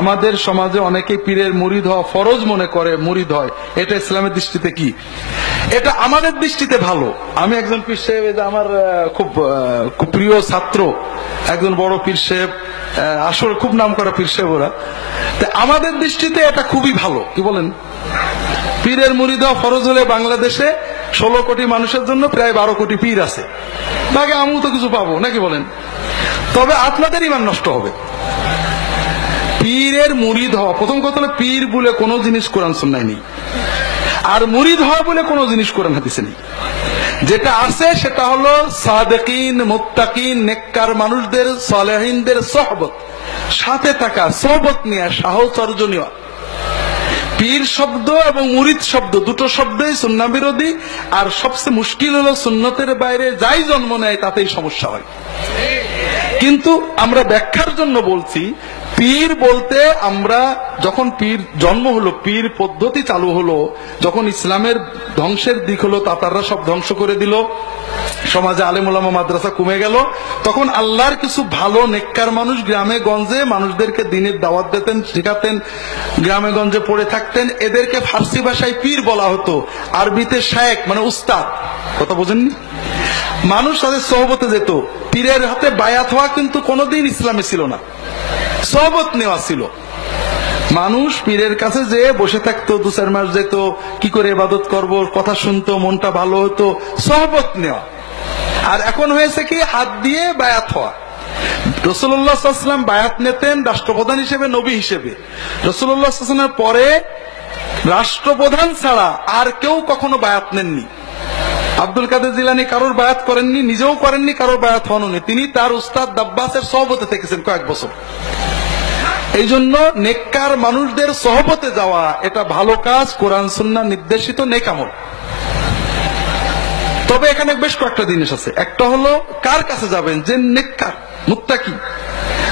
আমাদের সমাজে অনেকে পীরের মুরিদ হওয়া ফরজ মনে করে, মুরিদ হয়। এটা ইসলামের দৃষ্টিতে কি? এটা আমাদের দৃষ্টিতে ভালো। আমি একজন পীর সাহেব, আমার খুব প্রিয় ছাত্র, একজন বড় পীর সাহেব, আসলে খুব নাম করা পীর সাহেব ওরা। আমাদের দৃষ্টিতে এটা খুবই ভালো। কি বলেন? পীরের মুরিদ হওয়া ফরজ হলে বাংলাদেশে 16 কোটি মানুষের জন্য প্রায় 12 কোটি পীর আছে, বাকি আমিও তো কিছু পাবো নাকি বলেন? তবে আপনাদের ঈমান নষ্ট হবে। পীরের মুরিদ হওয়া, প্রথম কথা হলো পীর বলে কোনো জিনিস কোরআন সুন্নায় নেই, আর মুরিদ হওয়া বলে কোনো জিনিস কোরআন হাদিসে নেই। যেটা আছে সেটা হলো সাদেকিন, মুত্তাকিন, নেককার মানুষদের, সালেহিনদের সোহবত, সাথে থাকা, সোহবত নিয়ে সাহচর্য নেওয়া। পীর শব্দ এবং মুরিদ শব্দ দুটো শব্দই সুন্নাহ বিরোধী, আর সবচেয়ে মুশকিল হলো সুন্নতের বাইরে যাই জন্ম নেয় তাতেই সমস্যা হয়। কিন্তু আমরা ব্যাখ্যার জন্য বলছি, পীর বলতে আমরা যখন পীর জন্ম হলো, পীর পদ্ধতি চালু হলো, যখন ইসলামের ধ্বংসের দিক হলো, তাতাররা সব ধ্বংস করে দিল, সমাজে আলেম ওলামা মাদ্রাসা কমে গেল, তখন আল্লাহর কিছু ভালো নেককার মানুষ গ্রামে গঞ্জে মানুষদেরকে দিনের দাওয়াত দিতেন, শেখাতেন, গ্রামে গঞ্জে পড়ে থাকতেন। এদেরকে ফার্সি ভাষায় পীর বলা হতো, আরবিতে শায়েখ মানে উস্তাদ। কথা বোঝেননি? মানুষ তাদের সোহবতে যেত। পীরের হাতে বায়াত হওয়া কিন্তু কোনোদিন ইসলামে ছিল না, সোহবত নেওয়া ছিল। মানুষ পীরের কাছে যে বসে থাকতো, 2-4 মাস যেত, কি করে ইবাদত করব, কথা শুনতো, মনটা ভালো হতো, সোহবত নেওয়া। আর এখন হয়েছে কি, হাত দিয়ে বায়াত হওয়া। রাসূলুল্লাহ সাল্লাল্লাহু আলাইহি ওয়াসাল্লাম বায়াত নিতেন রাষ্ট্রপ্রধান হিসেবে, নবী হিসেবে। রাসূলুল্লাহ সাল্লাল্লাহু আলাইহি ওয়াসাল্লামের পরে রাষ্ট্রপ্রধান ছাড়া আর কেউ কখনো বায়াত নেননি। আব্দুল কাদের জিলানী কারোর বায়াত করেননি, নিজেও করেননি, কারোর বায়াত হননি। তিনি তার উস্তাদ দাব্বাসের সোহবতে থেকেছেন কয়েক বছর। এই জন্য নেককার মানুষদের সোহবতে যাওয়া এটা ভালো কাজ, কোরআন সুন্নাহ নির্দেশিত নেক আমল। তবে এখানে বেশ কয়েকটা জিনিস আছে। একটা হলো কার কাছে যাবেন, যে নেককার মুত্তাকি।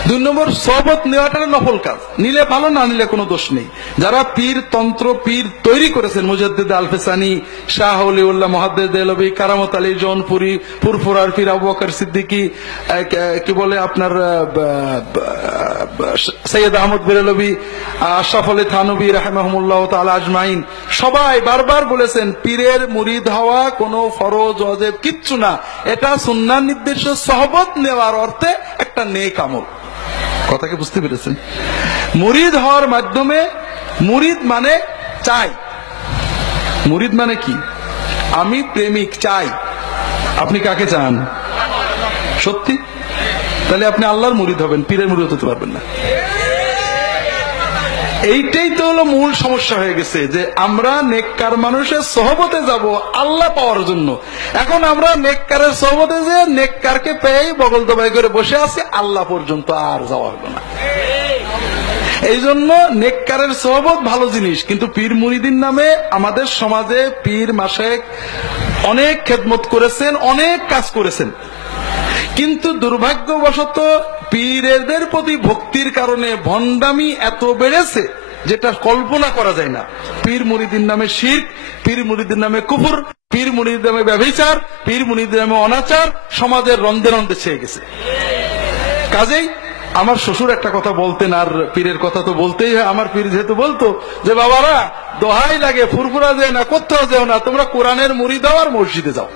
2 নম্বর, সোহবত নেওয়াটা নফল কাজ, নিলে ভালো, না নিলে কোনো দোষ নেই। যারা পীর তন্ত্র পীর তৈরি করেছেন, মুজাদ্দিদ আল-ফিসানি, শাহ ওলিউল্লাহ মুহাদ্দিদ দেহলভী, কারামত আলী জৌনপুরি, ফুরফুরার পীর আবু বকর সিদ্দিকী, কি বলে আপনার সৈয়দ আহমদ বেরেলভী, আশরাফ আলী থানভী রাহিমাহুমুল্লাহ তাআলা আজমাইন, সবাই বারবার বলেছেন পীরের মুরিদ হওয়া কোনো ফরজ ওয়াজিব কিচ্ছু না, এটা সুন্নাহ নির্দেশিত সোহবত নেওয়ার অর্থে একটা নেক আমল। কথাকে বুঝতে পেরেছেন? মুরিদ হওয়ার মাধ্যমে, মুরিদ মানে চাই। মুরিদ মানে কি? আমি প্রেমিক, চাই। আপনি কাকে চান? সত্যি? তাহলে আপনি আল্লাহর মুরিদ হবেন, পীরের মুরিদ হতে পারবেন না। এইটাই তো হলো মূল সমস্যা হয়ে গেছে, যে আমরা নেককার মানুষের সোহবতে যাব আল্লাহ পাওয়ার জন্য। এখন আমরা নেককারের সোহবতে যে নেককারকে পেয়ে বগল দবাই করে বসে আছি, আল্লাহ পর্যন্ত আর যাওয়া হলো না। এই জন্য নেককারের সোহবত ভালো জিনিস, কিন্তু পীর মুরিদিন নামে আমাদের সমাজে পীর মাশেক অনেক খেদমত করেছেন, অনেক কাজ করেছেন, কিন্তু দুর্ভাগ্যবশত পীরদের প্রতি ভক্তির কারণে ভণ্ডামি এত বেড়েছে যেটা কল্পনা করা যায় না। পীর মুরিদিন নামে শিরক, পীর মুরিদিন নামে কুফর, পীর মুরিদিন নামে ব্যভিচার, পীর মুরিদিন নামে অনাচার সমাজের রন্ধে রন্ধে ছেয়ে গেছে। কাজেই আমার শ্বশুর একটা কথা বলতেন, আর পীরের কথা তো বলতেই হয়। আমার পীর যেহেতু বলতো যে বাবারা দোহাই লাগে, ফুরফুরা যায় না, কোথাও যাও না, তোমরা কোরআনের মুরিদ হও আর মসজিদে যাও।